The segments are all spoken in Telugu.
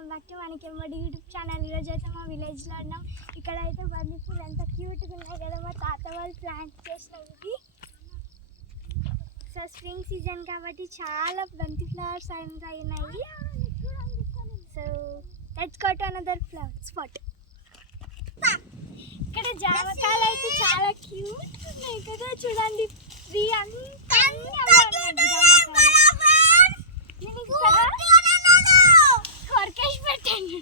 వెల్కమ్ బ్యాక్ టు మనకెమ్మడి యూట్యూబ్ ఛానల్. ఈరోజు అయితే మా విలేజ్లో ఉన్నాం. ఇక్కడ అయితే బంతి పూలు ఎంత క్యూట్గా ఉన్నాయి కదా, మా తాత వాళ్ళు ప్లాంట్ చేసినవి. సో స్ప్రింగ్ సీజన్ కాబట్టి చాలా బంతి ఫ్లవర్స్ అయినాయి. So let's go to another flower spot. ఇక్కడ జామకాయలు అయితే చాలా క్యూట్ ఉన్నాయి కదా, చూడండి. ట్రీ అంతా కొరకేసి పెట్టండి.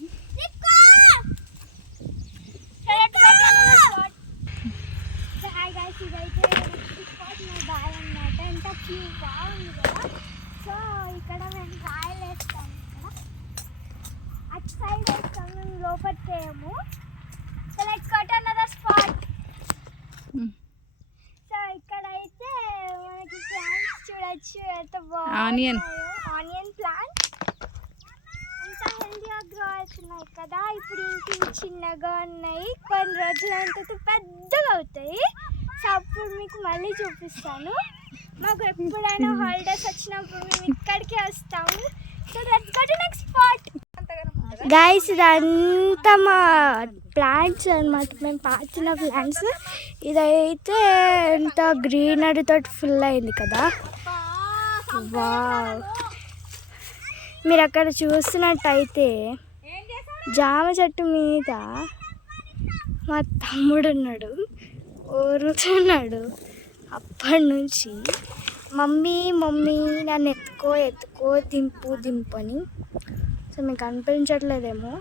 హాయ్ గైస్, ఇదైతే స్పాట్ మా బాయ్ అన్నమాట. ఎంత క్యూట్ బాగుంది కదా. సో ఇక్కడ మేము రాయలు వేస్తాము. ఇక్కడ అటు సైడ్ వేస్తాము, మేము లోపలికి వేయము. So let's go to another spot. So ఇక్కడైతే మనకి ప్లాంట్స్ చూడొచ్చు, ఎంత బాగుంది. ఆనియన్ ప్లాంట్ ఎంత హెల్దీగా గ్రో అవుతున్నాయి కదా. ఇప్పుడు ఇంటికి చిన్నగా ఉన్నాయి, కొన్ని రోజుల పెద్దగా అవుతాయి. సో అప్పుడు మీకు మళ్ళీ చూపిస్తాను. మాకు ఎప్పుడైనా హాలిడేస్ వచ్చినప్పుడు మేము ఇక్కడికే వస్తాము. So let's go to next spot. Guys, ఇదంతా మా ప్లాంట్స్ అన్నమాట, మేము పాచిన ప్లాంట్స్. ఇదైతే ఎంత గ్రీనరీ తోటి ఫుల్ అయింది కదా. వావ్, మీరు అక్కడ చూస్తున్నట్టయితే జామ చెట్టు మీద మా తమ్ముడు ఉన్నాడు, ఊరుతున్నాడు. అప్పటి నుంచి మమ్మీ నన్ను ఎత్తుకో దింపు అని. సో మీకు అనిపించట్లేదేమో,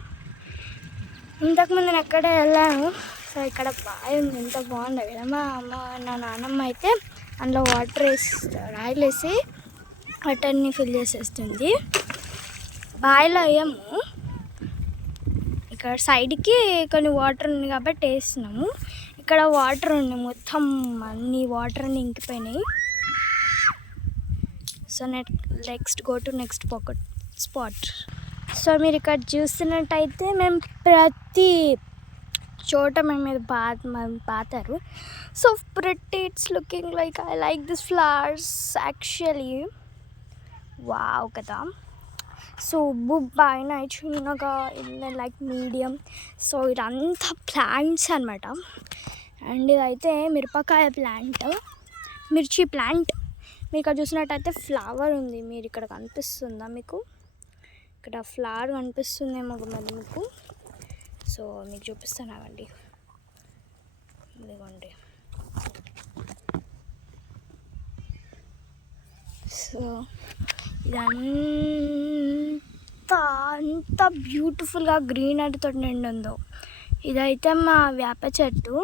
ఇంతకుముందు నేను ఎక్కడ వెళ్ళాను. సో ఇక్కడ బావి ఉంది, ఎంత బాగుంది కదా. నా నాన్నమ్మ అయితే అందులో రాయిలు వేసి వాటర్ని ఫిల్ చేసేస్తుంది. బావిలో వేయము, ఇక్కడ సైడ్కి కొన్ని వాటర్ ఉంది కాబట్టి వేస్తున్నాము. ఇక్కడ వాటర్ ఉంది, మొత్తం అన్ని వాటర్ని ఇంకిపోయినాయి. So next go to next spot. So మీరు ఇక్కడ చూస్తున్నట్టయితే మేము ప్రతి చోట మేము పాతారు. So pretty, it's looking like I like this flowers actually. Wow కదా. సో బాగా చిన్నగా లైక్ మీడియం. సో ఇదంతా ప్లాంట్స్ అనమాట. అండ్ ఇదైతే మిరపకాయ ప్లాంట్, మిర్చి ప్లాంట్. మీరు ఇక్కడ చూసినట్టయితే ఫ్లవర్ ఉంది, మీరు ఇక్కడ కనిపిస్తుందా మీకు? ఇక్కడ ఫ్లవర్ కనిపిస్తుందేమో మరి మీకు. సో మీకు చూపిస్తానండి, ఇదిగోండి. సో ఇదంతా అంత బ్యూటిఫుల్గా గ్రీనరీతో నిండుందో. ఇదైతే మా వేప చెట్టు.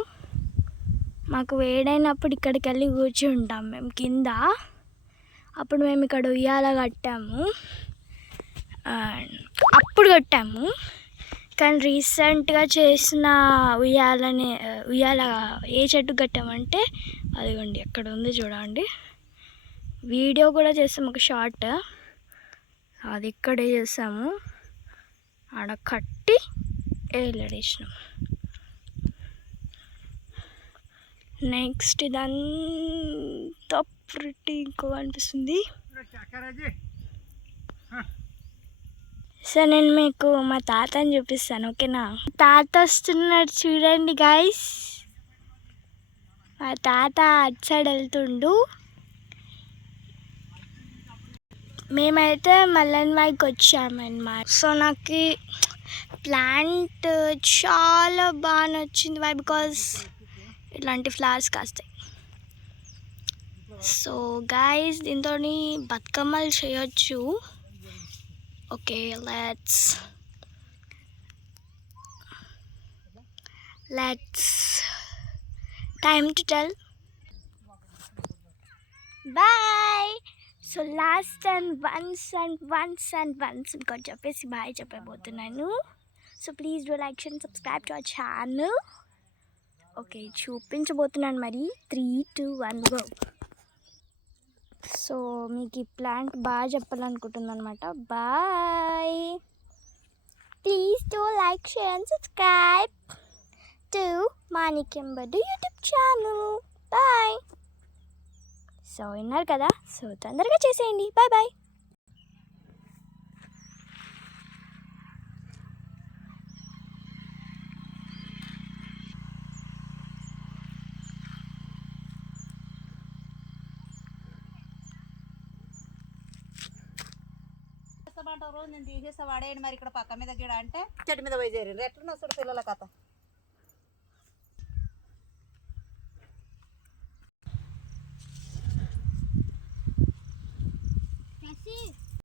మాకు వేడైనప్పుడు ఇక్కడికి వెళ్ళి కూర్చుంటాం మేము కింద. అప్పుడు మేము ఇక్కడ ఉయ్యాల కట్టాము, అప్పుడు కట్టాము. కానీ రీసెంట్గా చేసిన ఉయ్యాల ఏ చెట్టు కట్టామంటే అదిగోండి ఎక్కడ ఉంది చూడండి. వీడియో కూడా చేసాము, ఒక షార్ట్, అది ఇక్కడే చేసాము. ఆడ కట్టి వేలాడేసినాం. నెక్స్ట్ ఇదంతా ప్రిటీ ఇంకో అనిపిస్తుంది. సో నేను మీకు మా తాతని చూపిస్తాను, ఓకేనా? తాత వస్తున్నాడు చూడండి గైస్. మా తాత అటు సైడ్ వెళ్తుండు. మేమైతే మల్లన్వాయికి వచ్చామన్నమాట. సో నాకు ప్లాంట్ చాలా బాగా నచ్చింది. వై? బికాజ్ ఇట్లాంటి ఫ్లవర్స్ కాస్తాయి. సో గైస్, దీంతో బతుకమ్మలు చేయొచ్చు. Okay, let's time to tell bye. So last and once ఇంకోటి చెప్పేసి బాయ్ చెప్పబోతున్నాను. So please do like and subscribe to our channel. Okay, చూపించబోతున్నాను మరి. 3, 2, 1 గో. సో మీకు ఈ ప్లాంట్ బాగా చెప్పాలనుకుంటున్నాను అనమాట. Bye. Please do like, share and subscribe to మనకెమ్మడి యూట్యూబ్ ఛానల్. బాయ్. సో విన్నారు కదా, సో తొందరగా చేసేయండి. Bye bye. తీసేస్తామంటారు నేను తీసేస్తా వాడేయండి మరి ఇక్కడ పక్క మీద గిడ అంటే చెట్టు మీద పోయి చేరి ఎట్లా వస్తాడు పిల్లల కథ